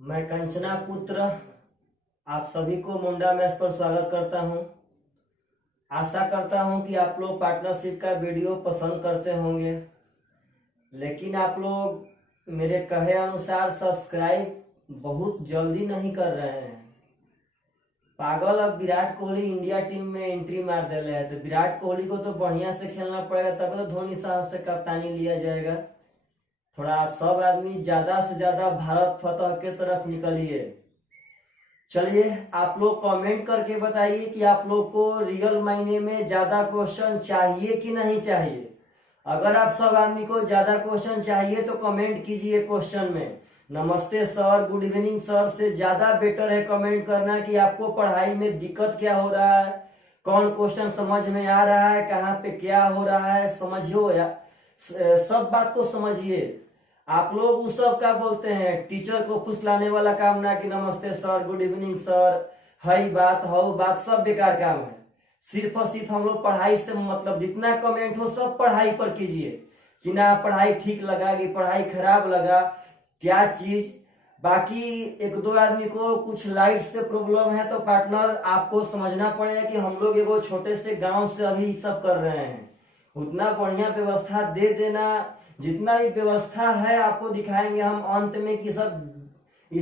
मैं कंचना पुत्र आप सभी को मुंडा मैच पर स्वागत करता हूं। आशा करता हूं कि आप लोग पार्टनरशिप का वीडियो पसंद करते होंगे, लेकिन आप लोग मेरे कहे अनुसार सब्सक्राइब बहुत जल्दी नहीं कर रहे हैं। पागल अब विराट कोहली इंडिया टीम में एंट्री मार दे रहे हैं, तो विराट कोहली को तो बढ़िया से खेलना पड़ेगा, तब तो धोनी साहब से कप्तानी लिया जाएगा। थोड़ा आप सब आदमी ज्यादा से ज्यादा भारत फतह के तरफ निकलिए। चलिए आप लोग कमेंट करके बताइए कि आप लोग को रियल मायने में ज्यादा क्वेश्चन चाहिए कि नहीं चाहिए। अगर आप सब आदमी को ज्यादा क्वेश्चन चाहिए तो कमेंट कीजिए क्वेश्चन में नमस्ते सर, गुड इवनिंग सर से ज्यादा बेटर है कमेंट करना कि आपको पढ़ाई में दिक्कत क्या हो रहा है, कौन क्वेश्चन समझ में आ रहा है, कहाँ पे क्या हो रहा है, समझियो या सब बात को समझिए। आप लोग उस सब का बोलते हैं टीचर को खुश लाने वाला काम ना कि नमस्ते सर, गुड इवनिंग सर, हई बात हऊ बात सब बेकार काम है। सिर्फ और सिर्फ हम लोग पढ़ाई से मतलब जितना कमेंट हो सब पढ़ाई पर कीजिए कि ना पढ़ाई ठीक लगा कि पढ़ाई खराब लगा, क्या चीज। बाकी एक दो आदमी को कुछ लाइट से प्रॉब्लम है तो पार्टनर आपको समझना पड़ेगा कि हम लोग एगो छोटे से गांव से अभी सब कर रहे हैं। उतना बढ़िया व्यवस्था दे देना, जितना भी व्यवस्था है आपको दिखाएंगे हम अंत में कि इस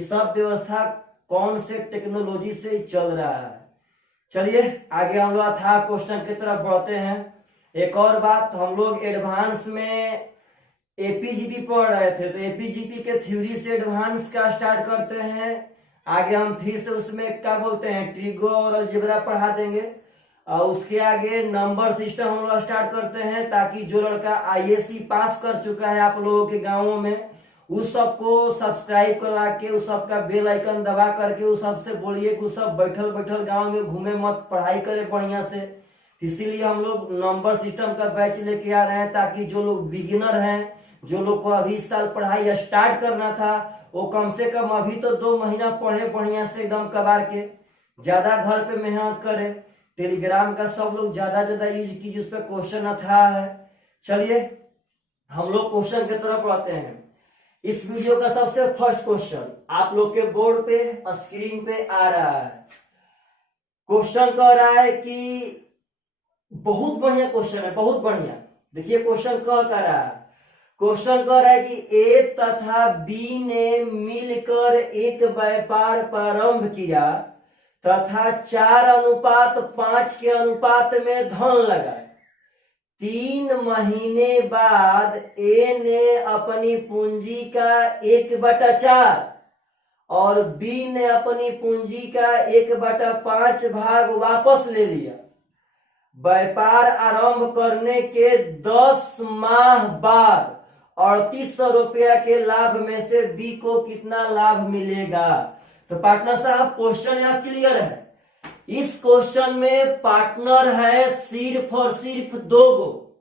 सब व्यवस्था कौन से टेक्नोलॉजी से चल रहा है। चलिए आगे हम लोग अथाह क्वेश्चन की तरफ बढ़ते हैं। एक और बात, हम लोग एडवांस में एपीजीपी पढ़ रहे थे तो एपीजीपी के थ्योरी से एडवांस का स्टार्ट करते हैं। आगे हम फिर से उसमें क्या बोलते हैं ट्रिगो और अलजेब्रा पढ़ा देंगे और उसके आगे नंबर सिस्टम हम लोग स्टार्ट करते हैं, ताकि जो लड़का आईएससी पास कर चुका है आप लोगों के गांवों में उस सबको सब्सक्राइब करवा के उस सब का बेल आइकन दबा करके उस सब से बोलिए कि उस सब बैठल बैठल गांव में घूमे मत, पढ़ाई करे बढ़िया से। इसीलिए हम लोग नंबर सिस्टम का बैच लेके आ रहे हैं, ताकि जो लोग बिगिनर हैं, जो लोग को अभी इस साल पढ़ाई स्टार्ट करना था, वो कम से कम अभी तो 2 महीना पढ़े बढ़िया से एकदम कबार के, ज्यादा घर पे मेहनत करे। टेलीग्राम का सब लोग ज्यादा यूज कीजिए, उस पर क्वेश्चन अथाह है। चलिए हम लोग क्वेश्चन की तरफ बढ़ते हैं। इस वीडियो का सबसे फर्स्ट क्वेश्चन आप लोग के बोर्ड पे स्क्रीन पे आ रहा है। क्वेश्चन कह रहा है कि बहुत बढ़िया क्वेश्चन है, बहुत बढ़िया। देखिए क्वेश्चन कह रहा है, क्वेश्चन कह रहा है कि ए तथा बी ने मिलकर एक व्यापार प्रारंभ किया तथा 4:5 के अनुपात में धन लगाए। 3 महीने बाद ए ने अपनी पूंजी का 1/4 और बी ने अपनी पूंजी का 1/5 भाग वापस ले लिया। व्यापार आरंभ करने के 10 माह बाद 3800 रुपया के लाभ में से बी को कितना लाभ मिलेगा। तो पार्टनर साहब क्वेश्चन यहां क्लियर है। इस क्वेश्चन में पार्टनर है सिर्फ और सिर्फ 2 गो,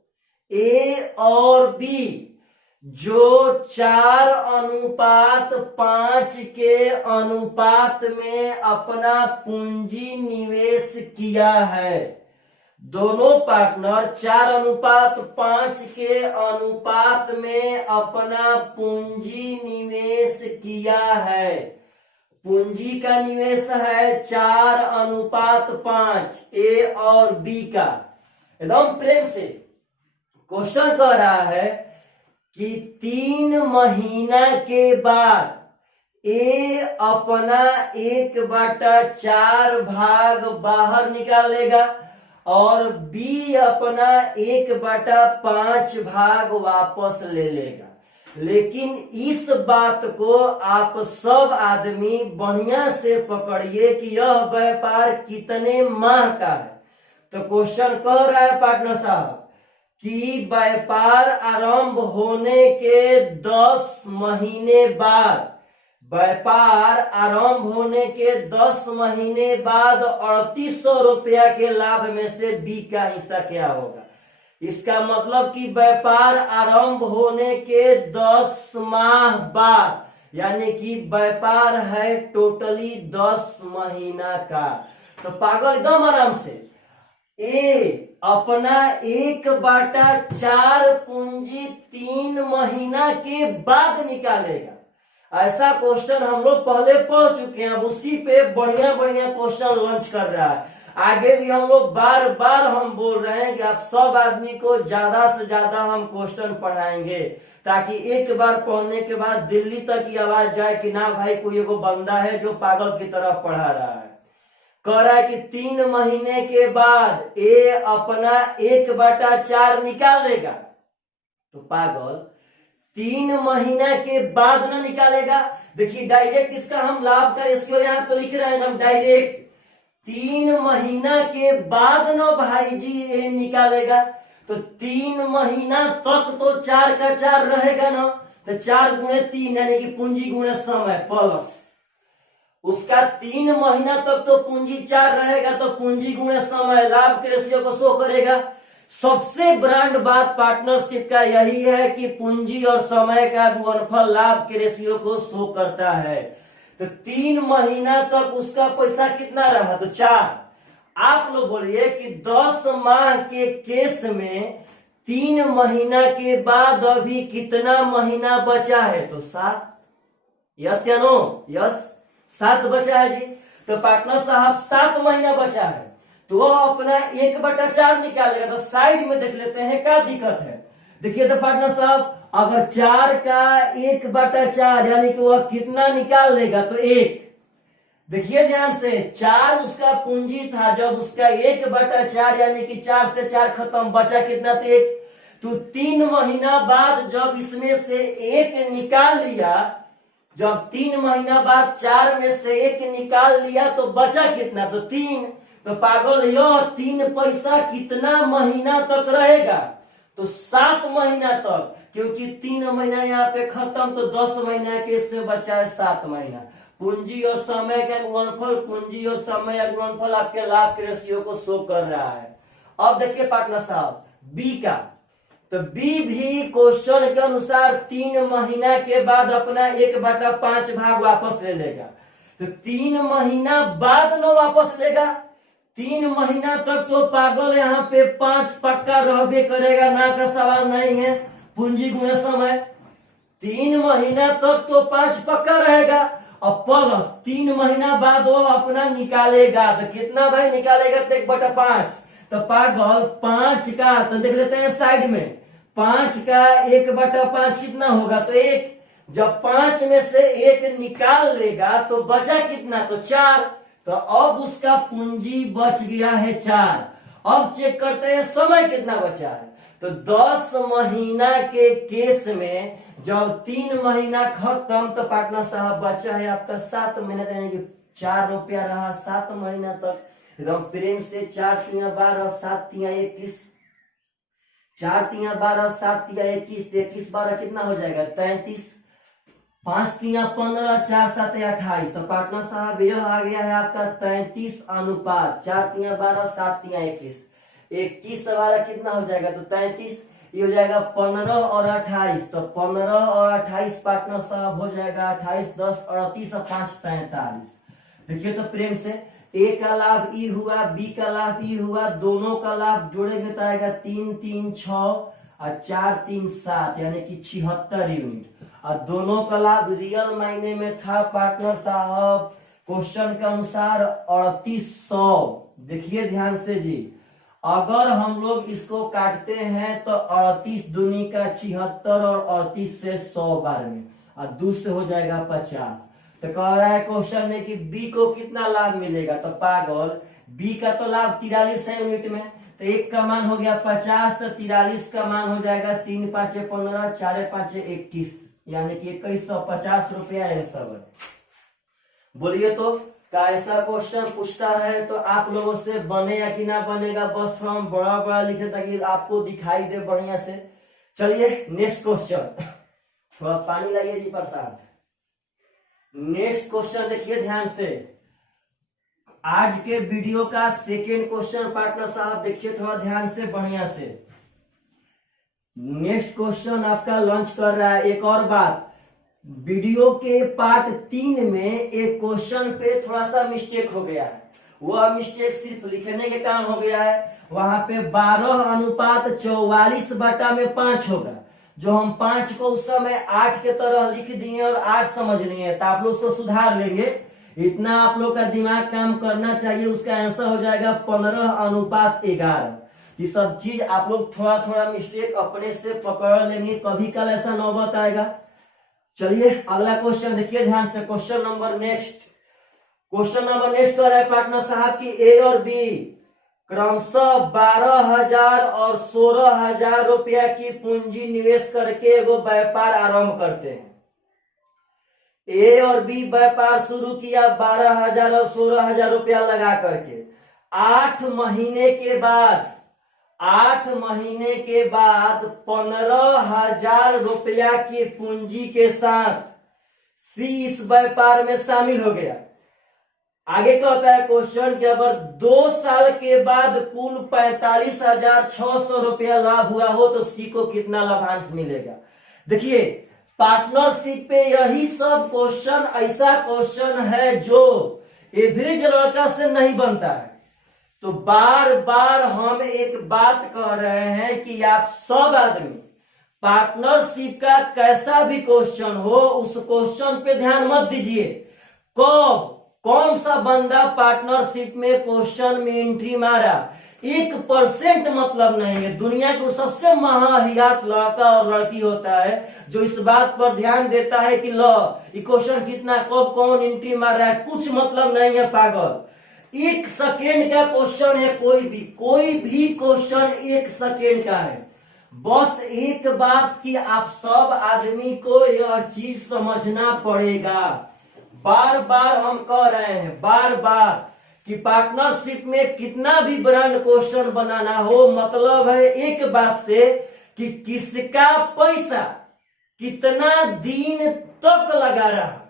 ए और बी, जो 4:5 के अनुपात में अपना पूंजी निवेश किया है। दोनों पार्टनर 4:5 के अनुपात में अपना पूंजी निवेश किया है। पूंजी का निवेश है 4:5 ए और बी का। एकदम प्रेम से क्वेश्चन कह रहा है कि 3 महीना के बाद ए अपना 1/4 भाग बाहर निकालेगा और बी अपना 1/5 भाग वापस ले लेगा। लेकिन इस बात को आप सब आदमी बढ़िया से पकड़िए कि यह व्यापार कितने माह का है। तो क्वेश्चन कह रहा है पार्टनर साहब कि व्यापार आरंभ होने के 10 महीने बाद, व्यापार आरंभ होने के 10 महीने बाद 3800 रुपया के लाभ में से बी का हिस्सा क्या होगा। इसका मतलब कि व्यापार आरंभ होने के 10 माह बाद, यानी कि व्यापार है टोटली 10 महीना का। तो पागल एकदम आराम से ए अपना 1/4 पूंजी 3 महीना के बाद निकालेगा ऐसा क्वेश्चन हम लोग पहले पढ़ चुके हैं, अब उसी पे बढ़िया बढ़िया क्वेश्चन लॉन्च कर रहा है। आगे भी हम लोग बार बार हम बोल रहे हैं कि आप सब आदमी को ज्यादा से ज्यादा हम क्वेश्चन पढ़ाएंगे, ताकि एक बार पढ़ने के बाद दिल्ली तक की आवाज जाए कि ना भाई कोई एगो बंदा है जो पागल की तरह पढ़ा रहा है। कह रहा है कि 3 महीने के बाद ए अपना 1/4 निकाल लेगा। तो पागल 3 महीना के बाद ना निकालेगा। देखिए डायरेक्ट इसका हम लाभ का रेशियो यहाँ पे लिख रहे हैं, हम डायरेक्ट 3 महीना के बाद ना भाई जी ए निकालेगा। तो 3 महीना तक तो 4 का 4 रहेगा ना, तो 4 गुणे 3 यानी कि पूंजी गुणे समय प्लस उसका 3 महीना तक तो पूंजी 4 रहेगा, तो पूंजी गुणे समय लाभ के रेशियो को शो करेगा। सबसे ब्रांड बात पार्टनरशिप का यही है कि पूंजी और समय का गुणनफल लाभ के रेशियो को शो करता है। तो 3 महीना तक उसका पैसा कितना रहा, तो 4। आप लोग बोलिए कि 10 माह के केस में 3 महीना के बाद अभी कितना महीना बचा है, तो 7। यस या नो? यस, 7 बचा है जी। तो पार्टनर साहब 7 महीना बचा है, तो वो अपना 1/4 निकालेगा। तो साइड में देख लेते हैं क्या दिक्कत है। देखिए तो पार्टनर साहब अगर 4 का 1/4 यानी कि वह कितना निकाल लेगा, तो 1। देखिए ध्यान से, 4 उसका पूंजी था, जब उसका 1/4 यानी कि 4 से 4 खत्म, बचा कितना, तो 1। तो 3 महीना बाद जब इसमें से 1 निकाल लिया, जब 3 महीना बाद 4 में से 1 निकाल लिया तो बचा कितना, तो 3। तो पागल यह 3 पैसा कितना महीना तक रहेगा, तो 7 महीना तक, क्योंकि 3 महीना यहाँ पे खत्म, तो 10 महीना के से बचा है 7 महीना। पूंजी और समय का गुणनफल, पूंजी और समय का गुणनफल आपके लाभ के रेशियो को शो कर रहा है। अब देखिए पार्टनर साहब बी का, तो बी भी क्वेश्चन के अनुसार 3 महीना के बाद अपना 1/5 भाग वापस ले लेगा। तो 3 महीना बाद न वापस लेगा, 3 महीना तक तो पागल यहाँ पे 5 पक्का रहबे करेगा, ना का सवाल नहीं है। पूंजी गुणे समय 3 महीना तक तो 5 पक्का रहेगा, और प्लस 3 महीना बाद वो अपना निकालेगा। तो कितना भाई निकालेगा, तो 1/5। तो पागल 5 का, तो देख लेते हैं साइड में, 5 का 1/5 कितना होगा, तो 1। जब 5 में से 1 निकाल लेगा तो बचा कितना, तो 4। तो अब उसका पूंजी बच गया है 4। अब चेक करते हैं समय कितना बचा है। तो 10 महीना के केस में जब 3 महीना खत्म, तो पार्टनर साहब बचा है आपका 7 महीना, यानी कि 4 रुपया रहा 7 महीना तक। एकदम प्रेम से 4 तिया 12, 7 तिया 21, 4 तिया 12, 7 तिया 21, 21 12 कितना हो जाएगा, 33, 5 तिया 15, 4 7 28। तो पार्टनर साहब यह आ गया है आपका 33 अनुपात 4 तिया 12, 7 तिया 21। 21 12 कितना हो जाएगा, तो 33। ये हो जाएगा 15 और 28, तो 15 और 28 पार्टनर साहब हो जाएगा 28, 10 38 और 5 43। देखिए तो प्रेम से ए का लाभ ई हुआ, बी का लाभ ई हुआ, दोनों का लाभ जोड़ेंगे तो आएगा 3 3 6 और 4 3 7, यानी कि 76 यूनिट। और दोनों का लाभ रियल मायने में था पार्टनर साहब क्वेश्चन के अनुसार 3800। देखिए ध्यान से जी, अगर हम लोग इसको काटते हैं तो 38 दूनी का 76 और 38 से 100 बार में, और 2 से हो जाएगा 50। तो कह रहा है क्वेश्चन में कि बी को कितना लाभ मिलेगा, तो पागल बी का तो लाभ 43 है यूनिट में, तो 1 का मान हो गया 50, तो 43 का मान हो जाएगा 3 5 15, 4 5 21, यानी कि 2150 रुपया आंसर है। बोलिए तो का ऐसा क्वेश्चन पूछता है तो आप लोगों से बने या कि ना बनेगा, बस थोड़ा बड़ा बड़ा लिखे ताकि आपको दिखाई दे बढ़िया से। चलिए नेक्स्ट क्वेश्चन, थोड़ा पानी लाइए जी प्रसाद। नेक्स्ट क्वेश्चन देखिए ध्यान से, आज के वीडियो का सेकेंड क्वेश्चन पार्टनर साहब देखिए थोड़ा ध्यान से बढ़िया से। नेक्स्ट क्वेश्चन आपका लॉन्च कर रहा है। एक और बात, वीडियो के पार्ट 3 में एक क्वेश्चन पे थोड़ा सा मिस्टेक हो गया है, वह मिस्टेक सिर्फ लिखने के कारण हो गया है। वहां पे 12 अनुपात 44/5 होगा, जो हम 5 को उस समय 8 के तरह लिख दिए और 8 समझ लिए हैं, तो आप लोग उसको सुधार लेंगे। इतना आप लोग का दिमाग काम करना चाहिए। उसका आंसर हो जाएगा 15:11। ये सब चीज आप लोग थोड़ा थोड़ा मिस्टेक अपने से पकड़ लेंगे, कभी कल ऐसा नौबत आएगा। चलिए अगला क्वेश्चन देखिए ध्यान से। क्वेश्चन नंबर नेक्स्ट कर रहा है पार्टनर साहब की ए और बी क्रमशः 12,000 और 16,000 रुपया की पूंजी निवेश करके एगो व्यापार आरंभ करते हैं। ए और बी व्यापार शुरू किया 12,000 और 16,000 रुपया लगा करके। 8 महीने के बाद 15,000 रुपया की पूंजी के साथ सी इस व्यापार में शामिल हो गया। आगे कहता है क्वेश्चन कि अगर 2 साल के बाद कुल 45,600 रुपया लाभ हुआ हो तो सी को कितना लाभांश मिलेगा। देखिए पार्टनरशिप पे यही सब क्वेश्चन ऐसा क्वेश्चन है जो एवरेज लड़का से नहीं बनता है। तो बार बार हम एक बात कह रहे हैं कि आप सब आदमी पार्टनरशिप का कैसा भी क्वेश्चन हो उस क्वेश्चन पे ध्यान मत दीजिए। कौन सा बंदा पार्टनरशिप में क्वेश्चन में एंट्री मारा 1% मतलब नहीं है। दुनिया को सबसे महाहियात लड़का और लड़की होता है जो इस बात पर ध्यान देता है कि लो ये क्वेश्चन कितना कब कौन एंट्री मार रहा है, कुछ मतलब नहीं है पागल। 1 सेकेंड का क्वेश्चन है, कोई भी क्वेश्चन 1 सेकेंड का है। बस एक बात कि आप सब आदमी को यह चीज समझना पड़ेगा। बार बार हम कह रहे हैं कि पार्टनरशिप में कितना भी ब्रांड क्वेश्चन बनाना हो मतलब है एक बात से कि किसका पैसा कितना दिन तक लगा रहा।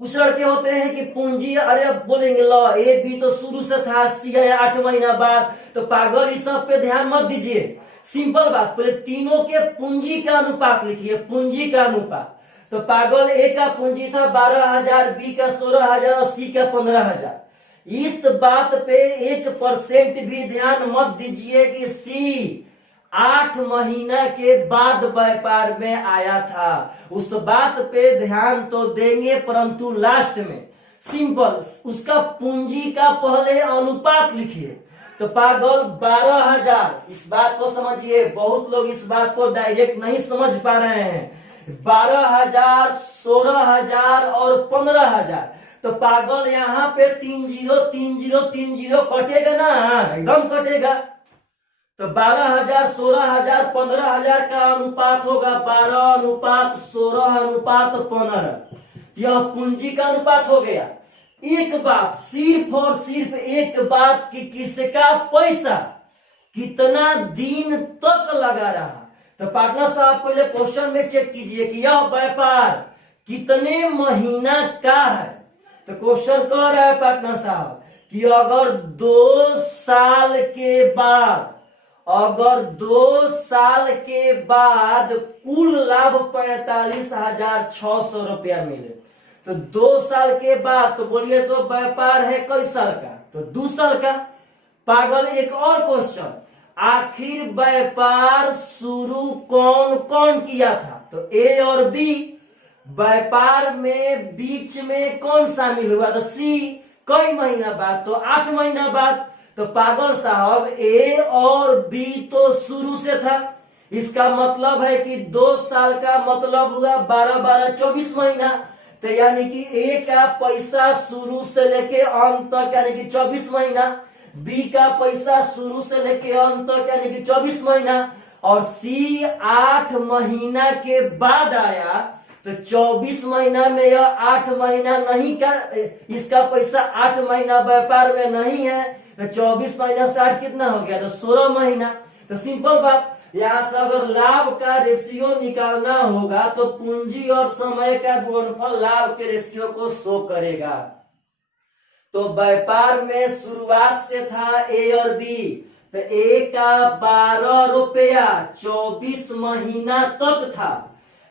कुछ लड़के होते हैं कि पूंजी अरे बोलेंगे लो ए बी तो शुरू से था, सी आया 8 महीना बाद, तो पागल इस सब पे ध्यान मत दीजिए। सिंपल बात, पहले तीनों के पूंजी का अनुपात लिखिए, पूंजी का अनुपात। तो पागल ए का पूंजी था 12,000, बी का 16,000 और सी का 15,000। इस बात पे 1% भी ध्यान मत दीजिए कि सी 8 महीना के बाद व्यापार में आया था। उस बात पे ध्यान तो देंगे परंतु लास्ट में सिंपल उसका पूंजी का पहले अनुपात लिखिए। तो पागल 12,000, इस बात को समझिए, बहुत लोग इस बात को डायरेक्ट नहीं समझ पा रहे हैं। 12,000, 16,000 और 15,000। तो पागल यहाँ पे 30 कटेगा ना, एकदम कटेगा। तो 12,000, 16,000, 15,000 का अनुपात होगा 12:16:15। यह पूंजी का अनुपात हो गया। एक बात, सिर्फ और सिर्फ एक बात कि किसका पैसा कितना दिन तक लगा रहा। तो पार्टनर साहब पहले क्वेश्चन में चेक कीजिए कि यह व्यापार कितने महीना का है। तो क्वेश्चन कह रहा है पार्टनर साहब कि अगर 2 साल के बाद कुल लाभ 45,600 रुपया मिले, तो 2 साल के बाद, तो बोलिए तो व्यापार है कई साल का, तो 2 साल का। पागल एक और क्वेश्चन, आखिर व्यापार शुरू कौन कौन किया था। तो ए और बी व्यापार में बीच में कौन शामिल हुआ, तो सी कई महीना बाद, तो 8 महीना बाद। तो पागल साहब ए और बी तो शुरू से था, इसका मतलब है कि 2 साल का मतलब हुआ 12 24 महीना। तो यानी कि ए का पैसा शुरू से लेके अंत तक यानी कि 24 महीना, बी का पैसा शुरू से लेके अंत तक यानी कि 24 महीना, और सी 8 महीना के बाद आया। तो 24 महीना में यह 8 महीना नहीं का, इसका पैसा 8 महीना व्यापार में नहीं है। तो 24 महीना से 8 कितना हो गया, तो 16 महीना। तो सिंपल बात, यहां से अगर लाभ का रेशियो निकालना होगा तो पूंजी और समय का गुणनफल लाभ के रेशियो को शो करेगा। तो व्यापार में शुरुआत से था ए और बी, तो ए का 12 रुपया 24 महीना तक था,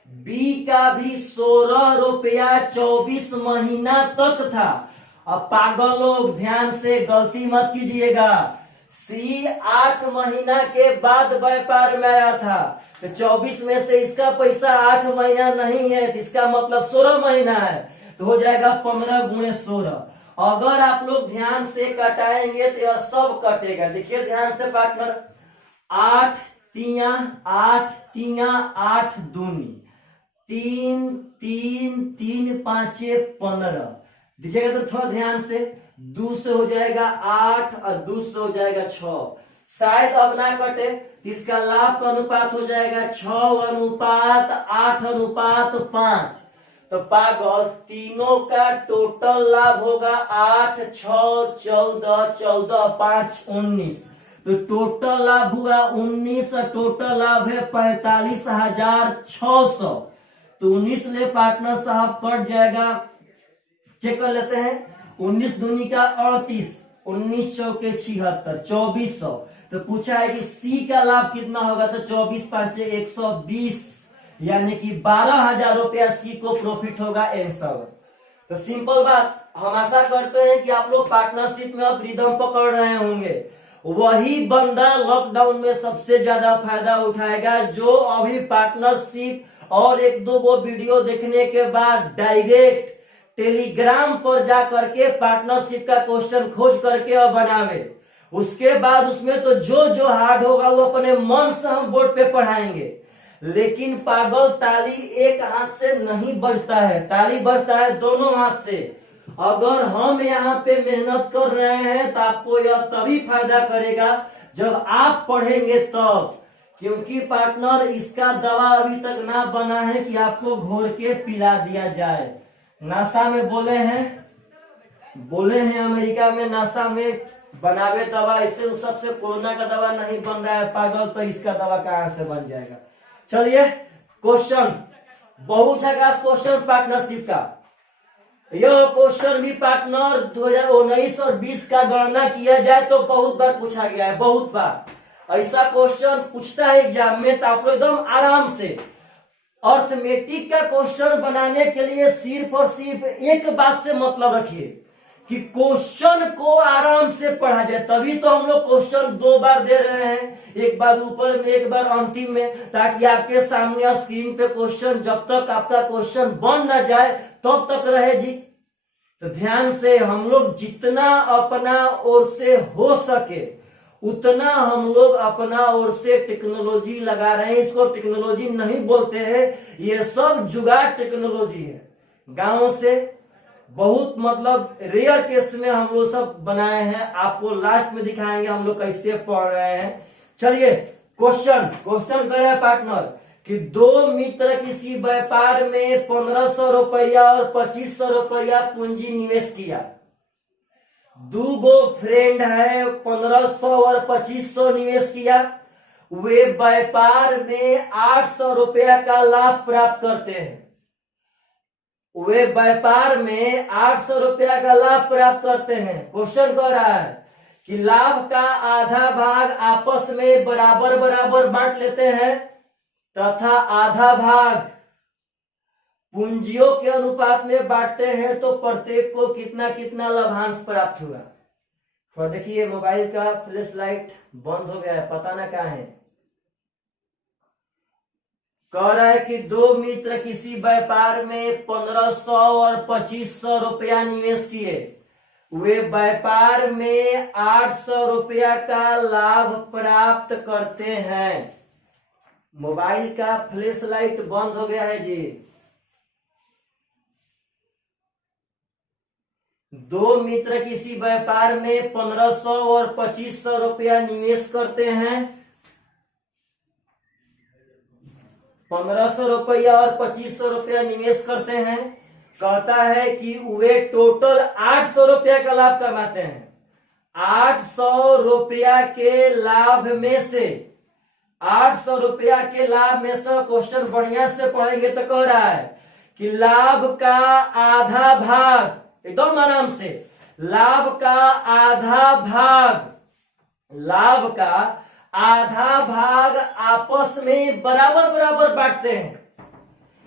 बी का भी 16 रुपया 24 महीना तक था। अब पागल लोग ध्यान से गलती मत कीजिएगा, सी 8 महीना के बाद व्यापार में आया था, तो 24 में से इसका पैसा 8 महीना नहीं है, तो इसका मतलब 16 महीना है, तो हो जाएगा 15 गुणे 16। अगर आप लोग ध्यान से कटाएंगे तो यह सब कटेगा। देखिए ध्यान से पार्टनर, 8 तिया 8 तिया 8 दूनी 3 3 3 5 15। देखिएगा तो थोड़ा ध्यान से, 2 से हो जाएगा 8 और 2 से हो जाएगा 6। शायद अब ना कटे, इसका लाभ का अनुपात हो जाएगा 6:8:5। तो पागल तीनों का टोटल लाभ होगा 8 6 14 14 5 19। तो टोटल लाभ हुआ 19 और टोटल लाभ है 45,600। तो 19 ले पार्टनर साहब कट जाएगा, चेक कर लेते हैं। 19 दूनी का 38, 19 चौके 76, 2400। तो पूछा है कि सी का लाभ कितना होगा, तो 24 5 120, यानी कि 12,000 रुपया सी को प्रॉफिट होगा आंसर। तो सिंपल बात, हम आशा करते हैं कि आप लोग पार्टनरशिप में अब रिदम पकड़ रहे होंगे। वही बंदा लॉकडाउन में सबसे ज्यादा फायदा उठाएगा जो अभी पार्टनरशिप और 1-2 गो वीडियो देखने के बाद डायरेक्ट टेलीग्राम पर जा करके पार्टनरशिप का क्वेश्चन खोज करके और बनावे। उसके बाद उसमें तो जो जो हार्ड होगा वो अपने मन से हम बोर्ड पे पढ़ाएंगे। लेकिन पागल, ताली एक हाथ से नहीं बजता है, ताली बजता है दोनों हाथ से। अगर हम यहाँ पे मेहनत कर रहे हैं तो आपको यह तभी फायदा करेगा जब आप पढ़ेंगे तब, क्योंकि पार्टनर इसका दवा अभी तक ना बना है कि आपको घोर के पिला दिया जाए। नासा में बोले हैं अमेरिका में नासा में बनावे दवा, इससे उस सबसे कोरोना का दवा नहीं बन रहा है पागल, तो इसका दवा कहां से बन जाएगा। चलिए क्वेश्चन, बहुत झकास क्वेश्चन पार्टनरशिप का। यह क्वेश्चन भी पार्टनर 2019 और 20 का गणना किया जाए तो बहुत बार पूछा गया है, बहुत बार ऐसा क्वेश्चन पूछता है एग्जाम में, तो आप लोग एकदम आराम से अर्थमेटिक का क्वेश्चन बनाने के लिए सिर्फ और सिर्फ एक बात से मतलब रखिए कि क्वेश्चन को आराम से पढ़ा जाए। तभी तो हम लोग क्वेश्चन 2 बार दे रहे हैं, एक बार ऊपर में एक बार अंतिम में, ताकि आपके सामने स्क्रीन पे क्वेश्चन जब तक आपका क्वेश्चन बन ना जाए तब तक रहे जी। तो ध्यान से हम लोग जितना अपना ओर से हो सके उतना हम लोग अपना ओर से टेक्नोलॉजी लगा रहे हैं। इसको टेक्नोलॉजी नहीं बोलते हैं, ये सब जुगाड़ टेक्नोलॉजी है। गांव से बहुत मतलब रेयर केस में हम लोग सब बनाए हैं, आपको लास्ट में दिखाएंगे हम लोग कैसे पढ़ रहे हैं। चलिए क्वेश्चन कर रहे हैं पार्टनर कि 2 मित्र किसी व्यापार में 1500 रुपया और 2500 रुपया पूंजी निवेश किया। 2 गो फ्रेंड है, 1500 और 2500 निवेश किया। वे व्यापार में 800 रुपया का लाभ प्राप्त करते हैं। वे व्यापार में 800 रुपया का लाभ प्राप्त करते हैं। क्वेश्चन कह रहा है कि लाभ का आधा भाग आपस में बराबर बराबर बांट लेते हैं तथा आधा भाग पूंजियों के अनुपात में बांटते हैं, तो प्रत्येक को कितना कितना लाभांश प्राप्त हुआ। तो देखिए मोबाइल का फ्लैश लाइट बंद हो गया है, पता ना कहाँ है। कह रहा है कि 2 मित्र किसी व्यापार में 1500 और 2500 रुपया निवेश किए। वे व्यापार में 800 रुपया का लाभ प्राप्त करते हैं। मोबाइल का फ्लैश लाइट बंद हो गया है जी। 2 मित्र किसी व्यापार में 1500 और 2500 रुपया निवेश करते हैं। 1500 रुपया और 2500 रुपया निवेश करते हैं। कहता है कि वे टोटल 800 रुपया का लाभ कमाते हैं। 800 रुपया के लाभ में से 800 रुपया के लाभ में से क्वेश्चन बढ़िया से पढ़ेंगे तो कह रहा है कि लाभ का आधा भाग, एकदम आराम से, लाभ का आधा भाग आपस में बराबर बराबर बांटते हैं।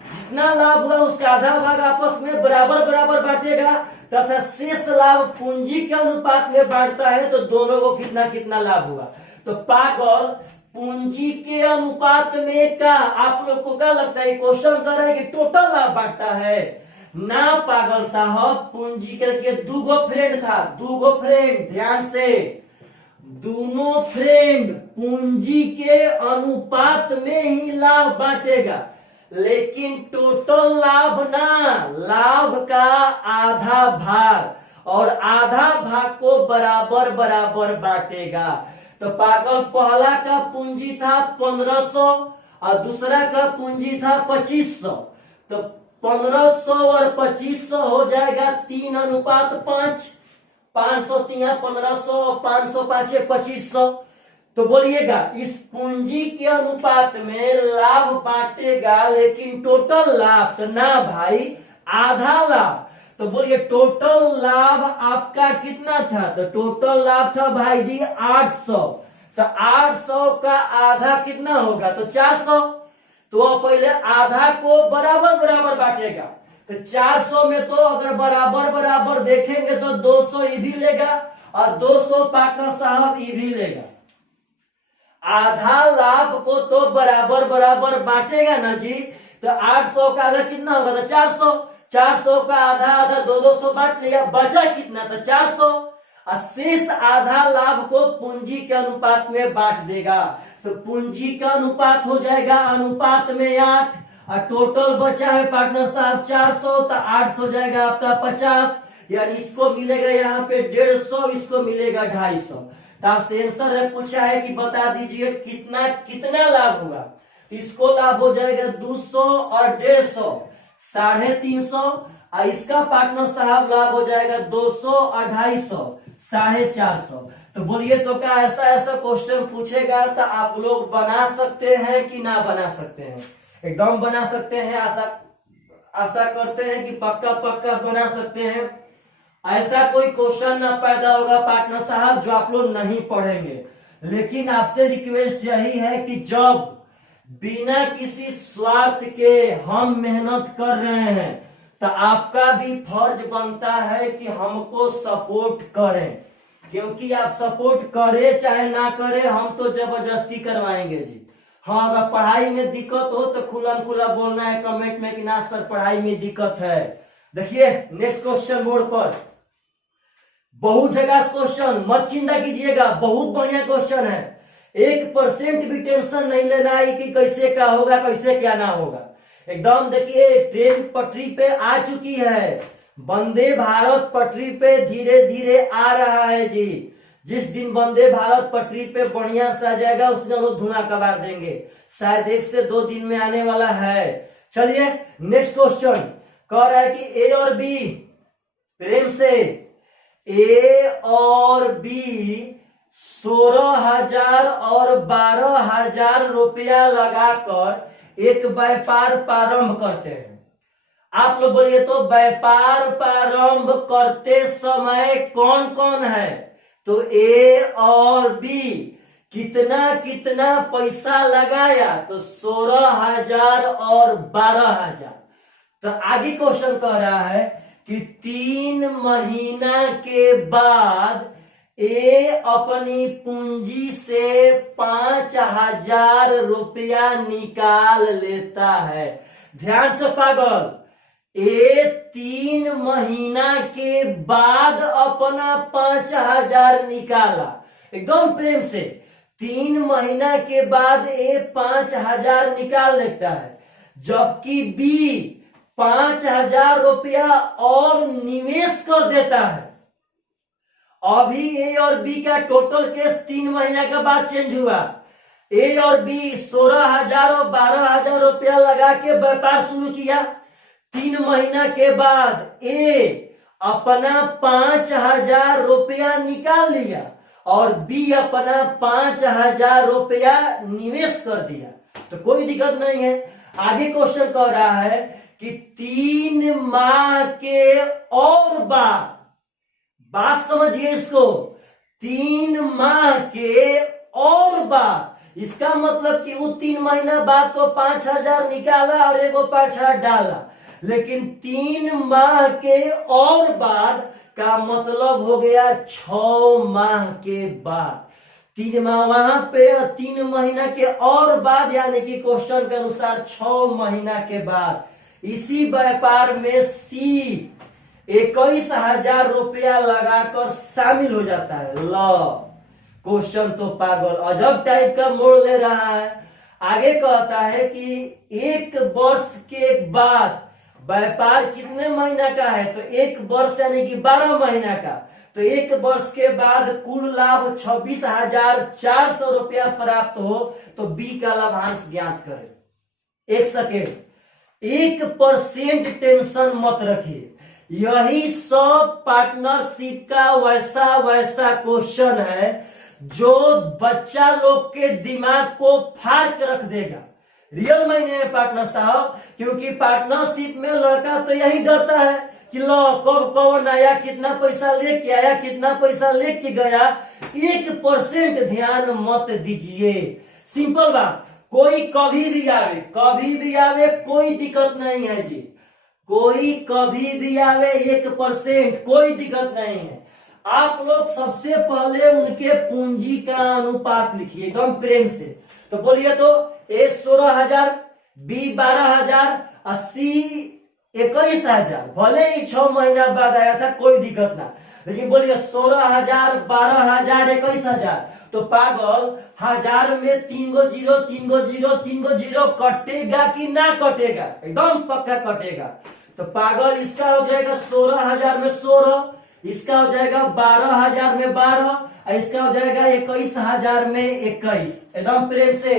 जितना लाभ हुआ उसका आधा भाग आपस में बराबर बराबर बांटेगा तथा शेष लाभ पूंजी के अनुपात में बांटता है, तो दोनों को कितना कितना लाभ हुआ। तो पागल पूंजी के अनुपात में का आप लोग को क्या लगता है क्वेश्चन कर रहा है कि टोटल लाभ बांटता है ना पागल साहब। पूंजी करके दूगो फ्रेंड था, दूगो फ्रेंड, ध्यान से, दोनों फ्रेंड पूंजी के अनुपात में ही लाभ बांटेगा, लेकिन टोटल लाभ ना, लाभ का आधा भाग, और आधा भाग को बराबर बराबर बांटेगा। तो पागल पहला का पूंजी था 1500 और दूसरा का पूंजी था 2500, तो 1500 और 2500 हो जाएगा 3:5, 500 3 1500, 500 5 2500। तो बोलिएगा इस पूंजी के अनुपात में लाभ बांटेगा, लेकिन टोटल लाभ तो ना भाई, आधा लाभ। तो बोलिए टोटल लाभ आपका कितना था, तो टोटल लाभ था भाई जी 800, तो 800 का आधा कितना होगा, तो 400। तो पहले आधा को बराबर बराबर बांटेगा, तो 400 में तो अगर बराबर बराबर देखेंगे तो 200 ये भी लेगा और 200 पार्टनर साहब ये भी लेगा। आधा लाभ को तो बराबर बराबर बांटेगा ना जी, तो 800 का आधा कितना होगा, तो 400, 400 का आधा आधा 200 बांट लिया, बचा कितना, तो 400, और शेष आधा लाभ को पूंजी के अनुपात में बांट देगा। तो पूंजी का अनुपात हो जाएगा अनुपात में 8, और टोटल बचा है पार्टनर साहब 400, तो 8 हो जाएगा आपका 50, यानी इसको मिलेगा यहाँ पे 150, इसको मिलेगा 250। तो आपसे आंसर है पूछा है कि बता दीजिए कितना कितना लाभ हुआ, इसको लाभ हो जाएगा 200 और 150, 350, और इसका पार्टनर साहब लाभ हो जाएगा 200 और 250, 450। तो बोलिए तो क्या ऐसा ऐसा क्वेश्चन पूछेगा तो आप लोग बना सकते हैं कि ना बना सकते हैं, एकदम बना सकते हैं, आशा करते हैं कि पक्का पक्का बना सकते हैं। ऐसा कोई क्वेश्चन ना पैदा होगा पार्टनर साहब जो आप लोग नहीं पढ़ेंगे, लेकिन आपसे रिक्वेस्ट यही है कि जब बिना किसी स्वार्थ के हम मेहनत कर रहे हैं तो आपका भी फर्ज बनता है कि हमको सपोर्ट करें, क्योंकि आप सपोर्ट करें चाहे ना करें हम तो जबरदस्ती करवाएंगे जी। हाँ, अगर पढ़ाई में दिक्कत हो तो खुला खुला बोलना है कमेंट में कि ना सर पढ़ाई में दिक्कत है। देखिए नेक्स्ट क्वेश्चन बोर्ड पर बहुत जगह क्वेश्चन मत चिंता कीजिएगा, बहुत बढ़िया क्वेश्चन है, 1% भी टेंशन नहीं लेना है कि कैसे क्या होगा कैसे क्या ना होगा। एकदम देखिए ट्रेन पटरी पे आ चुकी है, वंदे भारत पटरी पे धीरे धीरे आ रहा है जी। जिस दिन वंदे भारत पटरी पे बढ़िया से आ जाएगा उस दिन हम लोग धुआं कबाड़ देंगे, शायद 1 से 2 दिन में आने वाला है। चलिए नेक्स्ट क्वेश्चन कह रहा है कि ए और बी, प्रेम से, ए और बी 16,000 और 12,000 रुपया लगाकर एक व्यापार प्रारंभ करते हैं। आप लोग बोलिए तो व्यापार प्रारंभ करते समय कौन कौन है, तो ए और बी कितना कितना पैसा लगाया, तो 16,000 और 12,000। तो आगे क्वेश्चन कह रहा है कि 3 महीना के बाद ए अपनी पूंजी से 5,000 रुपया निकाल लेता है। ध्यान से पागल, ए 3 महीना के बाद अपना 5,000 निकाला, एकदम प्रेम से 3 महीना के बाद ए 5,000 निकाल लेता है, जबकि बी 5,000 रुपया और निवेश कर देता है। अभी ए और बी का टोटल केस 3 महीना के बाद चेंज हुआ। ए और बी 16,000 और 12,000 रुपया लगा के व्यापार शुरू किया। 3 महीना के बाद ए अपना 5,000 रुपया निकाल लिया और बी अपना 5,000 रुपया निवेश कर दिया, तो कोई दिक्कत नहीं है। आगे क्वेश्चन कह रहा है कि 3 माह के और बाद, बात समझिए इसको, 3 माह के और बाद, इसका मतलब कि वो 3 महीना बाद तो 5,000 निकाला और एगो 5,000 डाला, लेकिन 3 माह के और बाद का मतलब हो गया 6 माह के बाद। 3 माह वहां पे 3 महीना के और बाद यानी कि क्वेश्चन के अनुसार 6 महीना के बाद इसी व्यापार में सी 21,000 रुपया लगाकर शामिल हो जाता है। लो क्वेश्चन तो पागल अजब टाइप का मोड़ ले रहा है। आगे कहता है कि 1 वर्ष के बाद व्यापार कितने महीना का है, तो 1 वर्ष यानी कि 12 महीना का, तो 1 वर्ष के बाद कुल लाभ 26,400 रुपया प्राप्त हो तो बी का लाभांश ज्ञात करें। 1 सेकेंड, 1% टेंशन मत रखिए, यही सब पार्टनरशिप का वैसा क्वेश्चन है जो बच्चा लोग के दिमाग को फाड़ के रख देगा। रियल मायने में पार्टनर साहब, क्योंकि पार्टनरशिप में लड़का तो यही डरता है कि लो कब कौन आया, कितना पैसा लेके आया, कितना पैसा लेके गया। 1% ध्यान मत दीजिए, सिंपल बात। कोई कभी भी आवे कोई दिक्कत नहीं है जी, कोई कभी भी आवे 1% कोई दिक्कत नहीं है। आप लोग सबसे पहले उनके पूंजी का अनुपात लिखिए एकदम प्रेम से। तो बोलिए तो ए 16,000, बी 12,000 और सी 21,000। भले ही 6 महीना बाद आया था कोई दिक्कत ना, लेकिन बोलिए 16,000, 12,000, 21,000। तो पागल 1000 में 3 गो जीरो, 3 गो जीरो, 3 गो जीरो कटेगा कि ना कटेगा? एकदम पक्का कटेगा। तो पागल इसका हो जाएगा 16,000 में 16, इसका हो जाएगा 12,000 में 12 और इसका हो जाएगा 21,000 में 21। एकदम प्रेम से।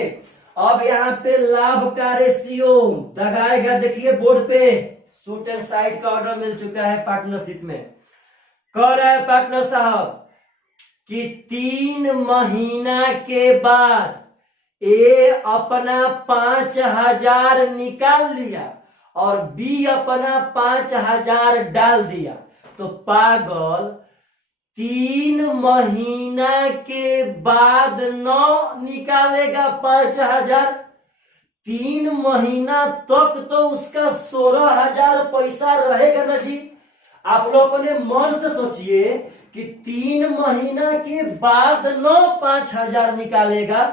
अब यहाँ पे लाभ का रेशियो दगाएगा, देखिए बोर्ड पे शूट एंड साइड का ऑर्डर मिल चुका है पार्टनरशिप में। कह रहा है पार्टनर साहब कि 3 महीना के बाद ए अपना 5,000 निकाल लिया और बी अपना 5,000 डाल दिया। तो पागल 3 महीना के बाद 9 निकालेगा 5,000, 3 महीना तक तो उसका 16,000 पैसा रहेगा ना जी। आप लोग अपने मन से सोचिए कि 3 महीना के बाद 9 5,000 निकालेगा,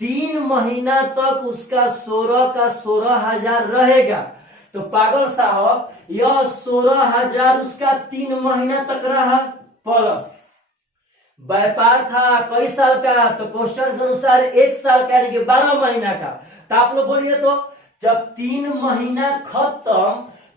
3 महीना तक उसका 16 का 16,000 रहेगा। तो पागल साहब यह 16,000 उसका 3 महीना तक रहा, प्लस व्यापार था कई साल का, तो क्वेश्चन के अनुसार 1 साल का यानी कि 12 महीना का। तो आप लोग बोलिए तो जब 3 महीना खत्म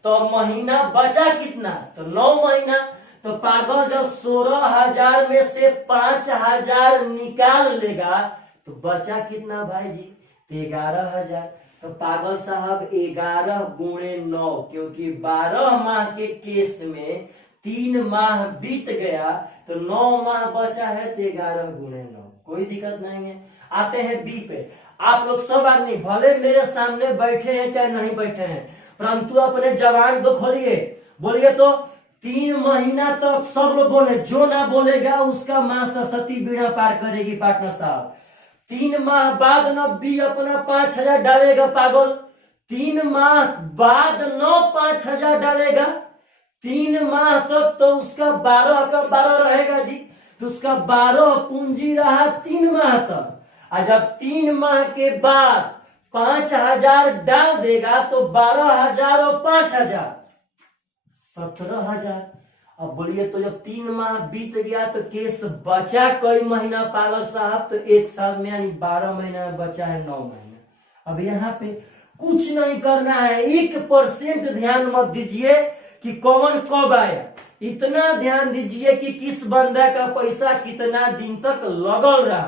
तो महीना बचा कितना, तो 9 महीना। तो पागल जब 16,000 में से 5,000 निकाल लेगा तो बचा कितना भाई जी, 11,000। तो पागल साहब 11 गुणे 9, क्योंकि 12 माह के केस में 3 माह बीत गया तो 9 माह बचा है, तो 11 गुणे 9, कोई दिक्कत नहीं है। आते हैं बी पे। आप लोग सब आदमी भले मेरे सामने बैठे हैं चाहे नहीं बैठे हैं, परंतु अपने जबान को खोलिए, बोलिए तो 3 महीना तक सब लोग बोले, जो ना बोलेगा उसका मां सरस्वती बीड़ा पार करेगी पार्टनर साहब। 3 माह बाद न बी अपना 5,000 डालेगा पागल, 3 माह बाद 9 5,000 डालेगा, 3 माह तक तो उसका 12 का 12 रहेगा जी। तो उसका 12 पूंजी रहा 3 माह तक, और जब 3 माह के बाद 5,000 डाल देगा तो 12,000 और 5,000 17,000। अब बोलिए तो जब 3 माह बीत गया तो केस बचा कई महीना पागल साहब, तो 1 साल में यानी 12 महीना में बचा है 9 महीना। अब यहाँ पे कुछ नहीं करना है, 1% ध्यान मत दीजिए कि कौन कब आया, इतना ध्यान दीजिए कि किस बंदा का पैसा कितना दिन तक लगल रहा।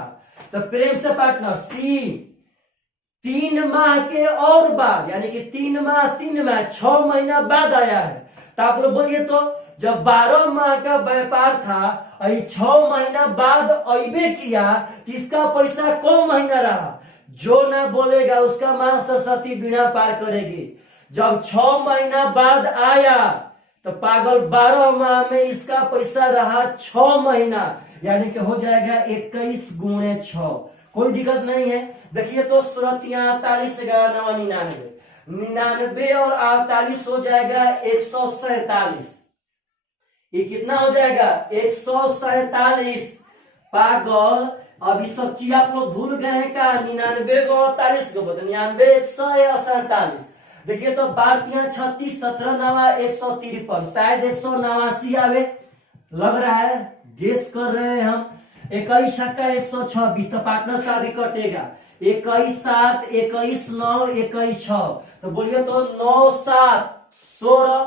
तो प्रेम से पार्टनर सी 3 माह के और बाद यानी कि 3 माह 6 महीना बाद आया है। तो आप लोग बोलिए तो जब 12 माह का व्यापार था, 6 महीना बाद अबे किया, किसका पैसा कम महीना रहा, जो ना बोलेगा उसका मां सरस्वती बीड़ा पार करेगी। जब 6 महीना बाद आया तो पागल 12 माह में इसका पैसा रहा 6 महीना, यानी कि हो जाएगा 21 गुणे 6, कोई दिक्कत नहीं है। देखिए तो सूरत यहाँ 48 11 99, 99 और 48 हो जाएगा 147। ये कितना हो जाएगा 147। पागल अब ये सब चीज आप लोग भूल गए हैं का? 99 को 48 को बता, 99 100 या 47। देखिए तो 12 36 17 नवा 153, शायद 189 आवे लग रहा है, गेस कर रहे हैं हम। 21 छक्का 126, तो पार्टनर सा भी कटेगा। 21 7 21 9 21 6, तो बोलिए तो 9 7 16,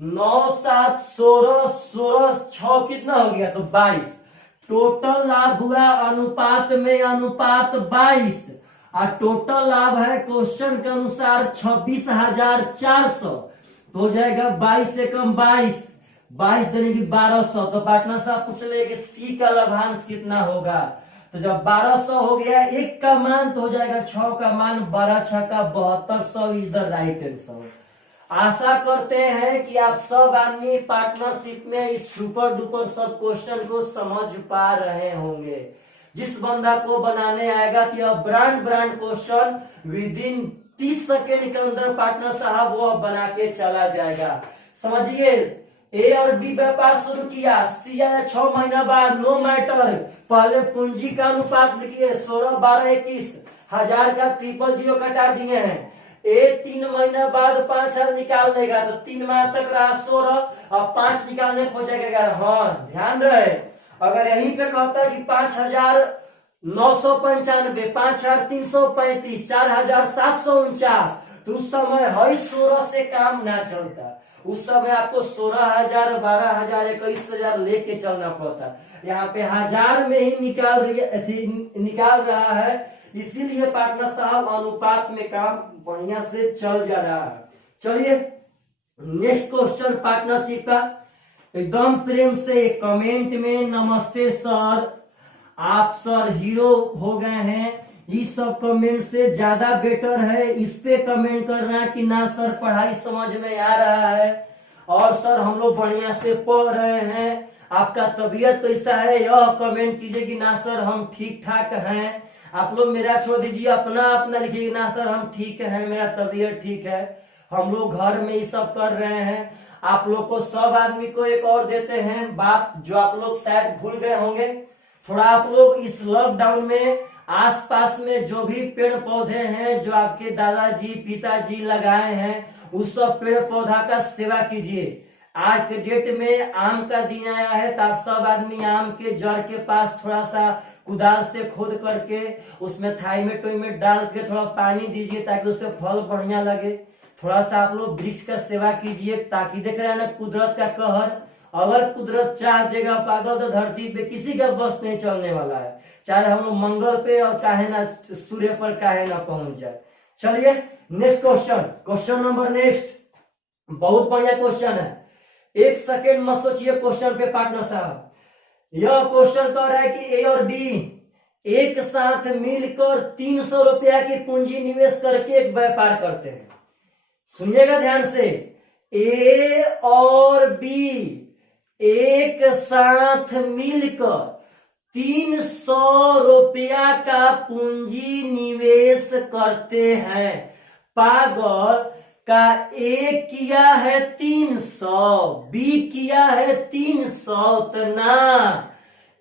9 7 16 16 6 कितना हो गया? तो 22। टोटल लाभ हुआ अनुपात में अनुपात 22, और टोटल लाभ है क्वेश्चन के अनुसार 26,400, तो हो जाएगा 22 से कम 22, 22 देने की 1200। तो पार्टनर साहब पूछ ले कि सी का लाभांश कितना होगा? तो जब 1200 हो गया, एक का मान तो हो जाएगा 6 का मान, 12 6 का 7200 इज द राइट आंसर। आशा करते हैं कि आप सब आदमी पार्टनरशिप में इस सुपर डुपर सब क्वेश्चन को समझ पा रहे होंगे। जिस बंदा को बनाने आएगा कि अब brand question with in 30 second के अंदर पार्टनर साहब वो बना के चला जाएगा। समझिए, ए और बी व्यापार शुरू किया, सी आया 6 महीना बाद, नो मैटर। पहले पूंजी का अनुपात लिखिए 16 12 21, 1000 का 000 कटा दिए हैं। ए 3 महीना बाद 5000 निकाल लेगा, तो 3 माह तक रहा 16, और 5 निकालने को हो जाएगा। हाँ ध्यान रहे, अगर यहीं पे कहता है कि 5995, 5335, 4749, तो उस समय है 16 से काम ना चलता। उस समय आपको 16,000 12,000 21,000 लेके चलना पड़ता। यहाँ पे 1000 में ही निकाल रहा है, इसीलिए पार्टनर साहब अनुपात में काम बढ़िया से चल जा रहा है। चलिए नेक्स्ट क्वेश्चन पार्टनरशिप का, एकदम प्रेम से कमेंट में नमस्ते सर, आप सर हीरो हो गए हैं। इस सब कमेंट से ज्यादा बेटर है इस पे कमेंट करना कि ना सर पढ़ाई समझ में आ रहा है, और सर हम लोग बढ़िया से पढ़ रहे हैं, आपका तबीयत कैसा है यह कमेंट कीजिए कि ना सर हम ठीक ठाक हैं। आप लोग मेरा छोड़ दीजिए, अपना अपना लिखिए ना सर हम ठीक हैं, मेरा तबीयत ठीक है, हम लोग घर में ही सब कर रहे हैं। आप लोग को सब आदमी को एक और देते हैं बात जो आप लोग शायद भूल गए होंगे। थोड़ा आप लोग इस लॉकडाउन में आसपास में जो भी पेड़ पौधे हैं जो आपके दादाजी पिताजी लगाए हैं, उस सब पेड़ पौधा का सेवा कीजिए। आज के डेट में आम का दिन आया है, तो आप सब आदमी आम के जड़ के पास थोड़ा सा कुदाल से खोद करके उसमें थाईमेट में डाल के थोड़ा पानी दीजिए ताकि उसके फल बढ़िया लगे। थोड़ा सा आप लोग वृक्ष का सेवा कीजिए, ताकि देख रहे हैं ना कुदरत का कहर, अगर कुदरत चाह देगा पागल तो धरती पे किसी का बस नहीं चलने वाला है, चाहे हम लोग मंगल पे और काहे ना सूर्य पर काहे ना पहुंच जाए। चलिए next question, question number next, बहुत बढ़िया क्वेश्चन है, एक सेकेंड मत सोचिए क्वेश्चन पे पार्टनर साहब। यह क्वेश्चन कह रहा है कि ए और बी एक साथ मिलकर 300 रुपया की पूंजी निवेश करके एक व्यापार करते हैं। सुनिएगा ध्यान से, ए और बी एक साथ मिलकर 300 रुपया का पूंजी निवेश करते हैं। पागल का ए किया है 300, बी किया है 300, तो ना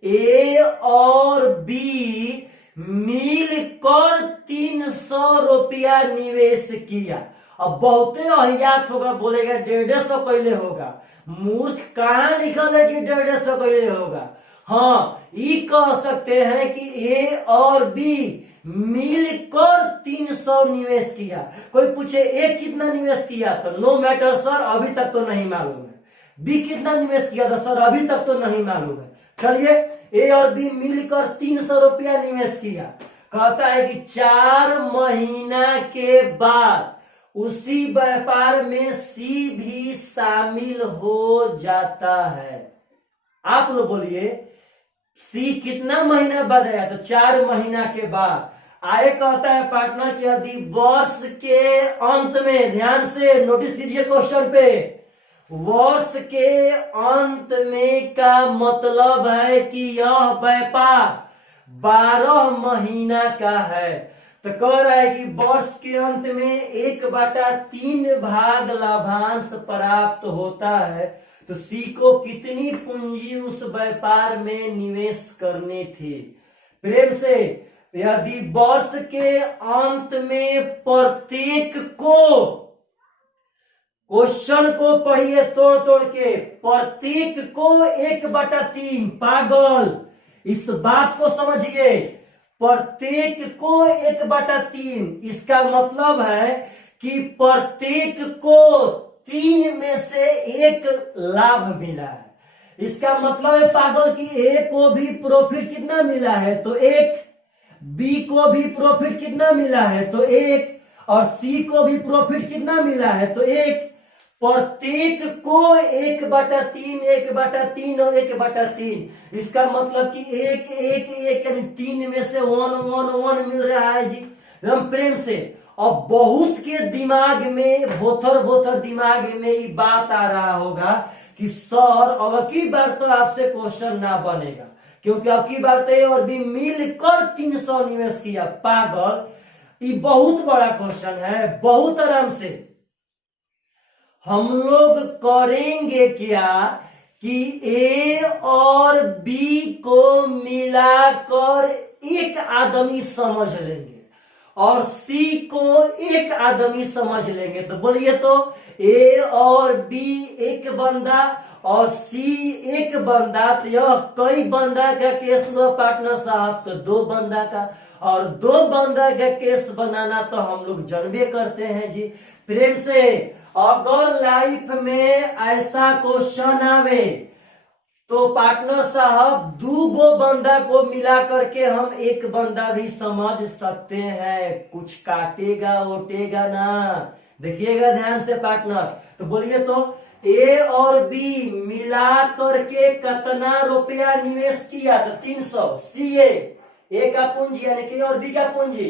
ए और बी मिलकर 300 रुपया निवेश किया। अब बहुते अहियात होगा, बोलेगा 150 कैले होगा, मूर्ख कहाँ लिखल है कि 150 कैले होगा। हाँ ये कह सकते हैं कि ए और बी मिलकर 300 निवेश किया। कोई पूछे ए कितना निवेश किया, तो नो मैटर सर अभी तक तो नहीं मालूम है। बी कितना निवेश किया था सर अभी तक तो नहीं मालूम है। चलिए ए और बी मिलकर 300 रुपया निवेश किया। कहता है कि 4 महीना के बाद उसी व्यापार में सी भी शामिल हो जाता है। आप लोग बोलिए सी कितना महीना बाद आया, तो 4 महीना के बाद आए। कहता है पार्टनर की यदि वर्ष के अंत में, ध्यान से नोटिस दीजिए क्वेश्चन पे, वर्ष के अंत में का मतलब है कि यह व्यापार 12 महीना का है। तो कह रहा है कि वर्ष के अंत में 1/3 भाग लाभांश प्राप्त होता है। तो सी को कितनी पूंजी उस व्यापार में निवेश करनी थी, प्रेम से, यदि वर्ष के अंत में प्रत्येक को, क्वेश्चन को पढ़िए तोड़ तोड़ के, प्रत्येक को 1/3, पागल, इस बात को समझिए, प्रत्येक को 1/3, इसका मतलब है कि प्रत्येक को 3 में से 1 लाभ मिला है। इसका मतलब है पागल कि ए को भी प्रॉफिट कितना मिला है तो 1, बी को भी प्रॉफिट कितना मिला है तो 1, और सी को भी प्रॉफिट कितना मिला है तो 1। प्रत्येक को 1/3, 1/3 और 1/3, इसका मतलब कि 1 1 1 यानी 3 में से 1 1 1 मिल रहा है जी, एकदम प्रेम से। अब बहुत के दिमाग में, भोथर भोथर दिमाग में ये बात आ रहा होगा कि सर अब की बार तो आपसे क्वेश्चन ना बनेगा, क्योंकि अब की बार तो ए और बी मिलकर 300 निवेश किया। पागल, ये बहुत बड़ा क्वेश्चन है, बहुत आराम से हम लोग करेंगे क्या कि ए और बी को मिलाकर एक आदमी समझ लेंगे और सी को एक आदमी समझ लेंगे। तो बोलिए तो, ए और बी एक बंदा और सी एक बंदा, तो यह कई बंदा का केस हुआ पार्टनर साहब, तो 2 बंदा का, और 2 बंदा का केस बनाना तो हम लोग जानबे करते हैं जी। प्रेम से, अगर लाइफ में ऐसा क्वेश्चन आवे तो पार्टनर साहब 2 बंदा को मिला करके हम 1 बंदा भी समझ सकते हैं, कुछ काटेगा ओटेगा ना। देखिएगा ध्यान से पार्टनर, तो बोलिए तो, ए और बी मिला करके कितना रुपया निवेश किया तो 300, सी ए का पूंजी यानी कि और बी का पूंजी,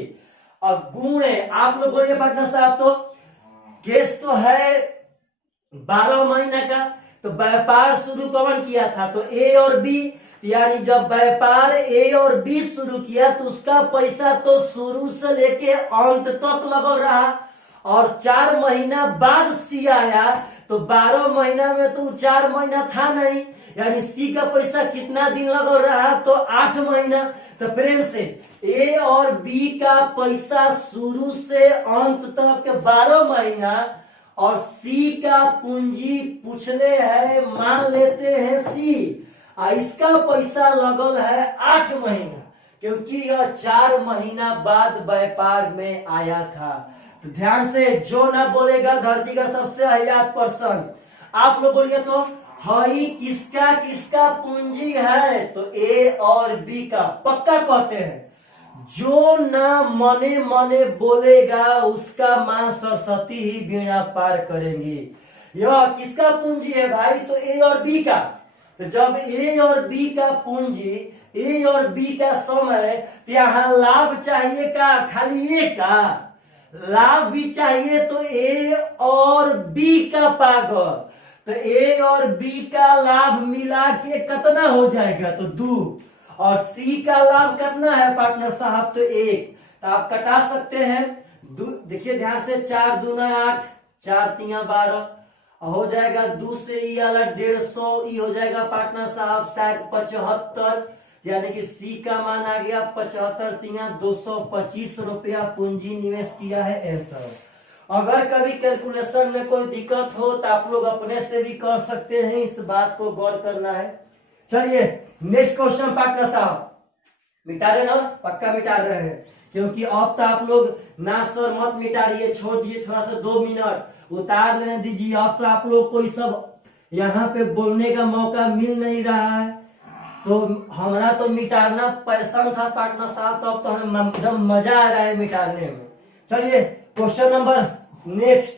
और गुणे, आप लोग बोलिए पार्टनर साहब, तो केस तो है 12 महीने का, तो व्यापार शुरू कौन किया था तो ए और बी, यानी जब व्यापार ए और बी शुरू किया तो उसका पैसा तो शुरू से लेके अंत तक लगल रहा, और 4 महीना बाद सी आया, तो 12 महीना में तो 4 महीना था नहीं, यानी सी का पैसा कितना दिन लगल रहा तो 8 महीना। तो प्रेम से, ए और बी का पैसा शुरू से अंत तक 12 महीना, और सी का पूंजी पूछले है, मान लेते हैं सी, इसका पैसा लगल है 8 महीना, क्योंकि यह 4 महीना बाद व्यापार में आया था। तो ध्यान से, जो ना बोलेगा धरती का सबसे हयात पर्सन, आप लोग बोलिए तो, हई किसका किसका पूंजी है तो ए और बी का, पक्का कहते हैं। जो ना मने मने बोलेगा उसका मां सरस्वती ही बीड़ा पार करेंगी। यह किसका पूंजी है भाई तो ए और बी का। तो जब ए और बी का पूंजी, ए और बी का समय, तो यहाँ लाभ चाहिए का खाली ए का, लाभ भी चाहिए तो ए और बी का पागल, तो ए और बी का लाभ मिला के कितना हो जाएगा तो 2, और सी का लाभ कितना है पार्टनर साहब तो 1, तो आप कटा सकते हैं। देखिए ध्यान से, 4 दूना 8, 4 तिया 12, हो जाएगा 2 से ई वाला 150, ई हो जाएगा पार्टनर साहब शायद 75, यानी कि सी का मान आ गया 75 तिया 225 रुपया पूंजी निवेश किया है ऐसा। अगर कभी कैलकुलेशन में कोई दिक्कत हो तो आप लोग अपने से भी कर सकते हैं, इस बात को गौर करना है। चलिए नेक्स्ट क्वेश्चन पार्टनर साहब, मिटा रहे ना, पक्का मिटा रहे हैं, क्योंकि अब तो आप लोग ना सर मत मिटाइए, छोड़ दीजिए, थोड़ा सा 2 मिनट उतार लेने दीजिए। अब तो आप लोग को सब यहाँ पे बोलने का मौका मिल नहीं रहा है, तो हमारा तो मिटाना पसंद था पार्टनर साहब, तो अब तो हमें एकदम मजा आ रहा है मिटाने में। चलिए क्वेश्चन नंबर नेक्स्ट,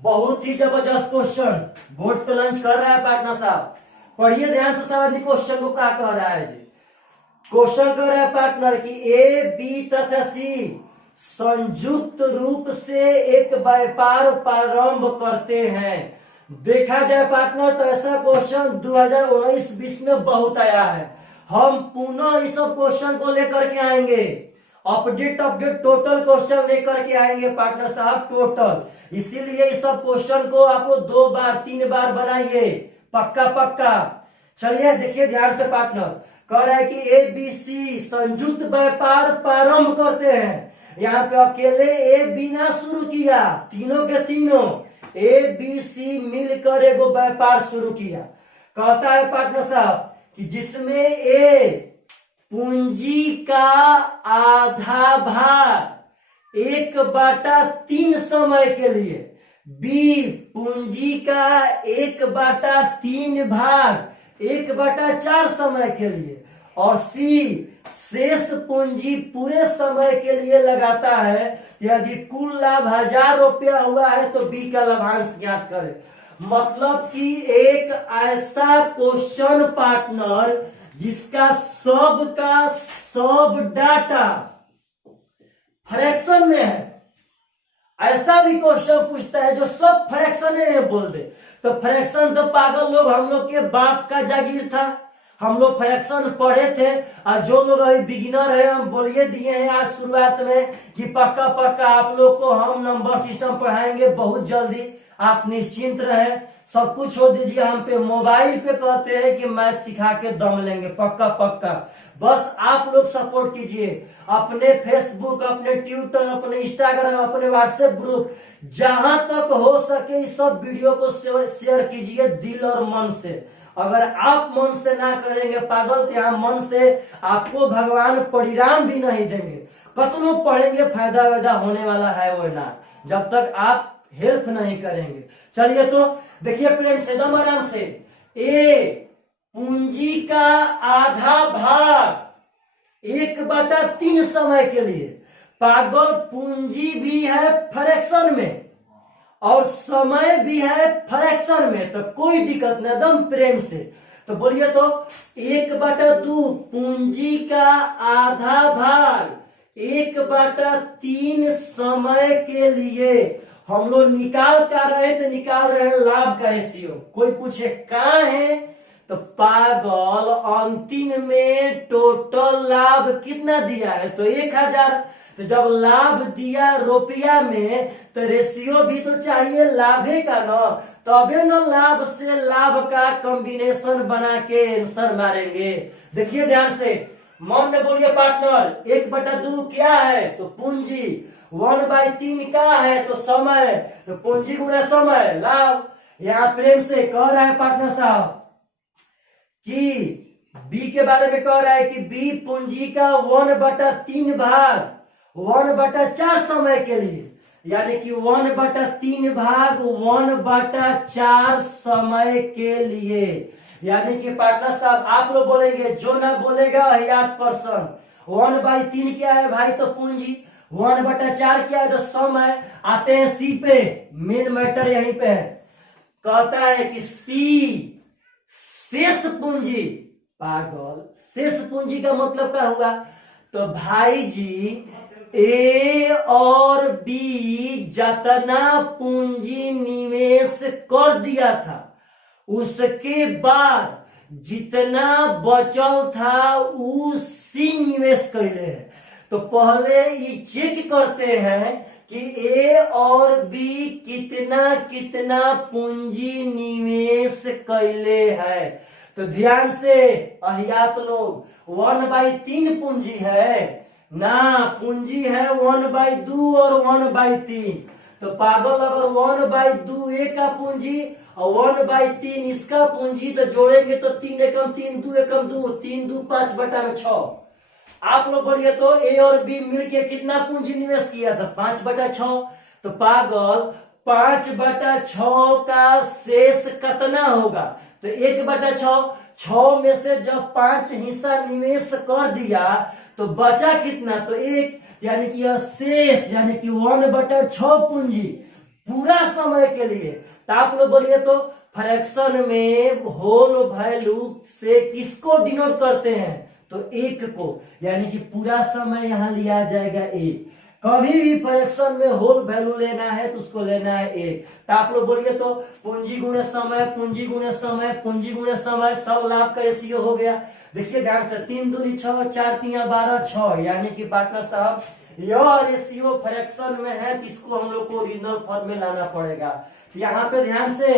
बहुत ही जबरदस्त क्वेश्चन बोर्ड पे लंच कर रहा है पार्टनर साहब, पढ़िए ध्यान से सवाल। क्वेश्चन को क्या कह रहा है जी, क्वेश्चन कह रहा है पार्टनर कि ए बी तथा सी संयुक्त रूप से एक व्यापार प्रारंभ करते हैं। देखा जाए पार्टनर तो ऐसा क्वेश्चन 2019-20 में बहुत आया है। हम पुनः इस सब क्वेश्चन को लेकर के आएंगे, अपडेट टोटल क्वेश्चन लेकर के आएंगे पार्टनर साहब, टोटल। इसीलिए इस सब क्वेश्चन को आप लोग 2 बार 3 बार बनाइए, पक्का पक्का। चलिए देखिए ध्यान से पार्टनर, कह रहा है कि ए बी सी संयुक्त व्यापार प्रारंभ करते हैं। यहाँ पे अकेले ए बिना शुरू किया, तीनों के तीनों ए बी सी मिलकर एगो व्यापार शुरू किया। कहता है पार्टनर साहब कि जिसमें ए पूंजी का आधा भाग 1/3 समय के लिए, बी पूंजी का 1/3 भाग 1/4 समय के लिए, और सी शेष पूंजी पूरे समय के लिए लगाता है। यदि कुल लाभ 1000 रुपया हुआ है तो बी का लाभांश ज्ञात करें। मतलब कि एक ऐसा क्वेश्चन पार्टनर जिसका सब का सब डाटा फ्रैक्शन में है, ऐसा भी क्वेश्चन पूछता है जो सब फ्रैक्शन में बोल दे। तो फ्रैक्शन तो पागल लोग हम लोग के बाप का जागीर था, हम लोग फ्रैक्शन पढ़े थे। और जो लोग अभी बिगिनर है, हम बोलिए दिए हैं आज शुरुआत में कि पक्का पक्का आप लोग को हम नंबर सिस्टम पढ़ाएंगे बहुत जल्दी, आप निश्चिंत रहे। सब कुछ छोड़ दीजिए, हम पे मोबाइल पे कहते हैं कि मैथ सिखा के दम लेंगे, पक्का पक्का। बस आप लोग सपोर्ट कीजिए, अपने फेसबुक, अपने ट्विटर, अपने इंस्टाग्राम, अपने व्हाट्सएप ग्रुप, जहां तक हो सके इस सब वीडियो को शेयर कीजिए दिल और मन से। अगर आप मन से ना करेंगे पागल, तो यहाँ मन से आपको भगवान परिणाम भी नहीं देंगे। कतनों पढ़ेंगे फायदा वैदा होने वाला है वो ना, जब तक आप हेल्प नहीं करेंगे। चलिए तो देखिए प्रेम से दम आराम से, ए पूंजी का आधा भाग 1/3 समय के लिए, पागल पूंजी भी है फ्रैक्शन में और समय भी है फ्रैक्शन में, तो कोई दिक्कत नहीं, एकदम प्रेम से। तो बोलिए तो 1/2 पूंजी का आधा भाग 1/3 समय के लिए हम लोग निकाल कर रहे थे, निकाल रहे हैं लाभ का रेशियो। कोई पूछे कहाँ है, तो पागल अंतिम में टोटल लाभ कितना दिया है, तो 1000। तो जब लाभ दिया रुपया में, तो रेशियो भी तो चाहिए लाभे का ना, तबे न लाभ से लाभ का कॉम्बिनेशन बना के आंसर मारेंगे। देखिए ध्यान से, मन में बोलिए पार्टनर, 1/2 क्या है, तो पूंजी, 1/3 क्या है, तो समय, तो पूंजी गुणा समय लाभ। यहाँ प्रेम से कह रहा है पार्टनर साहब कि बी के बारे में कह रहा है कि बी पूंजी का 1/3 भाग 1/4 समय के लिए, यानी कि 1/3 भाग 1/4 समय के लिए। यानी कि पार्टनर साहब आप लोग बोलेंगे, जो ना बोलेगा अहियात पर्सन। 1/3 क्या है भाई, तो पूंजी, 1/4 क्या है, तो समय। आते हैं सी पे, मेन मैटर यहीं पे है। कहता है कि सी शेष पूंजी, पागल शेष पूंजी का मतलब क्या हुआ, तो भाई जी ए और बी जितना पूंजी निवेश कर दिया था, उसके बाद जितना बचल था उसी निवेश कैले है। तो पहले ये चेक करते हैं कि ए और बी कितना कितना पूंजी निवेश कैले है। तो ध्यान से अहियात लोग, 1/3 पूंजी है ना, पूंजी है 1/2 और 1/3। तो पागल अगर 1/2 ए का पूंजी और 1/3 इसका पूंजी, तो जोड़ेंगे तो 3 एकम 3, 2 एकम 2, 3 2 5/6। आप लोग बोलिए तो ए और बी मिलके कितना पूंजी निवेश किया था, 5/6। तो पागल 5/6 का शेष कितना होगा, तो 1/6। 6 में से जब 5 हिस्सा निवेश कर दिया तो बचा कितना, तो 1, यानी कि यह शेष, यानी कि 1/6 पूंजी पूरा समय के लिए। तो आप लोग बोलिए तो फ्रैक्शन में होल वैल्यू से किसको डिनोट करते हैं, तो 1 को, यानी कि पूरा समय यहां लिया जाएगा 1। कभी भी फ्रैक्शन में होल वैल्यू लेना है तो उसको लेना है 1। तो आप लोग बोलिए तो पूंजी गुणे समय, पूंजी गुणे समय, पूंजी गुणे समय, सब लाभ का रेशियो हो गया। देखिए ध्यान से, 3 दूनी 6, 4 3 12, 6, यानी कि पार्टनर साहब यह रेशियो फ्रैक्शन में है, किसको हम लोग को ओरिजिनल फॉर्म में लाना पड़ेगा। यहाँ पे ध्यान से,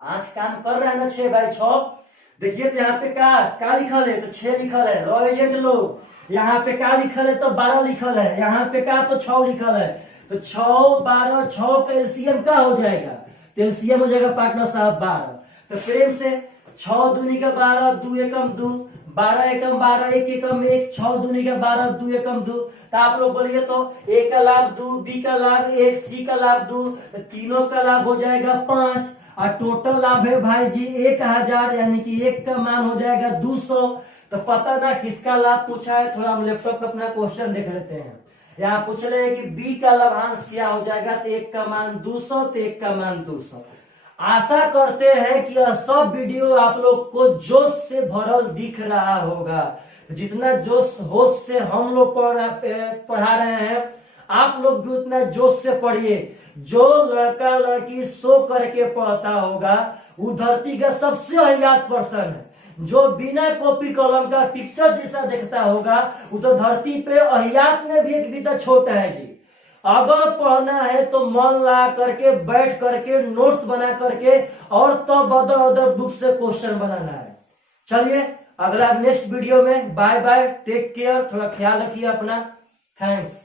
आंख काम कर रहा है ना, 6/6। देखिए तो यहाँ पे का लिखल है, तो 6 लिखल है। रॉ एजेंट लोग यहाँ पे का लिखल है तो 12 लिखल है, यहाँ पे का तो 6 लिखल है। तो 6 12 6 का एलसीएम का हो जाएगा, तो एलसीएम हो जाएगा पार्टनर साहब 12। तो प्रेम से 6 दूनी का 12, 2 एकम 2, 12 एकम 12, 1 एकम 1, 6 दूनी का 12, 2 एकम 2। तो आप लोग बोलिए तो ए का लाभ 2, बी का लाभ 1, सी का लाभ 2, तो तीनों का लाभ हो जाएगा 5 और टोटल लाभ है भाई जी 1000, यानी कि 1 का मान हो जाएगा 200। तो पता ना किसका लाभ पूछा है, थोड़ा हम लैपटॉप पे अपना क्वेश्चन देख लेते हैं। यहाँ पूछ रहे हैं कि बी का लाभांश क्या हो जाएगा, तो 1 का मान 200, तो 1 का मान 200। आशा करते हैं कि यह सब वीडियो आप लोग को जोश से भरल दिख रहा होगा। जितना जोश होश से हम लोग पढ़ा रहे हैं, आप लोग भी उतना जोश से पढ़िए। जो लड़का लड़की सो करके पढ़ता होगा वो धरती का सबसे अहियात पर्सन है। जो बिना कॉपी कलम का पिक्चर जैसा देखता होगा वो तो धरती पे अहियात में भी एक विधा छोटा है जी। अगर पढ़ना है तो मन लगा करके बैठ करके नोट्स बना करके और तब अदर बुक से क्वेश्चन बनाना है। चलिए अगला नेक्स्ट वीडियो में, बाय बाय, टेक केयर, थोड़ा ख्याल रखिए अपना। थैंक्स।